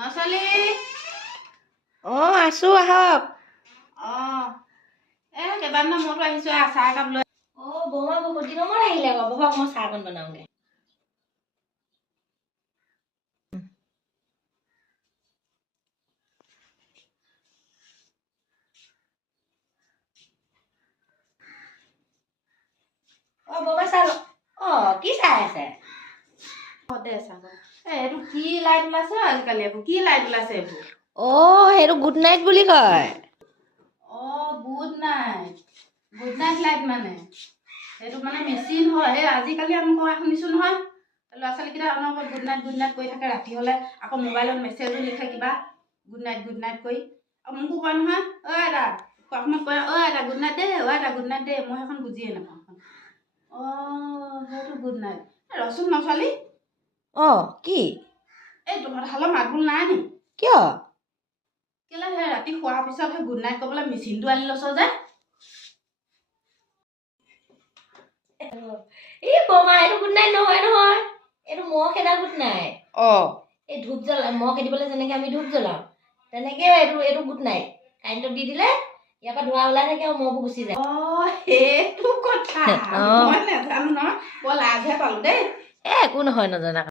নচলি আছো আহক। কেইবাদিনৰ মূৰতো আহিছো চাহ একাপ লৈ। বৌমা বহুত দিনৰ মূৰত আহিলে আকৌ বহক মই চাহকণ বনাওঁগে। বৌমা চাহ কি চাহ আছে? দে চাহ এইটো কি লাইট ওলাইছে আজিকালি এইবোৰ কি লাইট ওলাইছে এইবোৰ? সেইটো গুড নাইট বুলি কয়। গুড নাইট লাইট মানে সেইটো মানে মেচিন হয়। এই আজিকালি আমি কোৱা শুনিছো নহয়, ল'ৰা ছোৱালীকেইটা অনবৰত গুড নাইট কৰি থাকে। ৰাতি হ'লে আকৌ মোবাইলত মেছেজো লিখে কিবা গুড নাইট কৰি। আৰু মোকো কয় নহয়, আইতা কোৱা সময়ত কয় আইতা গুড নাইট দেই, আইতা গুড নাইট দেই। মই সেইখন বুজিয়ে নাপাওঁ। সেইটো গুড নাইট। ৰচোন নছোৱালী, কি এই তহঁত হালৰ মাতবোল নাই নি? কিয়? কেলে সেই ৰাতি শোৱাৰ পিছত সেই গুড নাইট ক'বলৈ মেচিনটো আনি লৈছ যে? বৌমা এইটো গুড নাইট নহয় নহয়, এইটো মহ খেদা গুড নাইট। এই ধূপ জ্বলা মহ খেদিবলৈ যেনেকে আমি ধূপ জ্বলাও তেনেকে এইটো গুড নাইট। কাৰেণ্টত দি দিলে ইয়াৰ পৰা ধোঁৱা ওলাই থাকে আৰু মহবোৰ গুচি যায়। সেইটো কথা মই নাজানো নহয়, বৰ লাজহে পালো দেই। একো নহয় নজনা।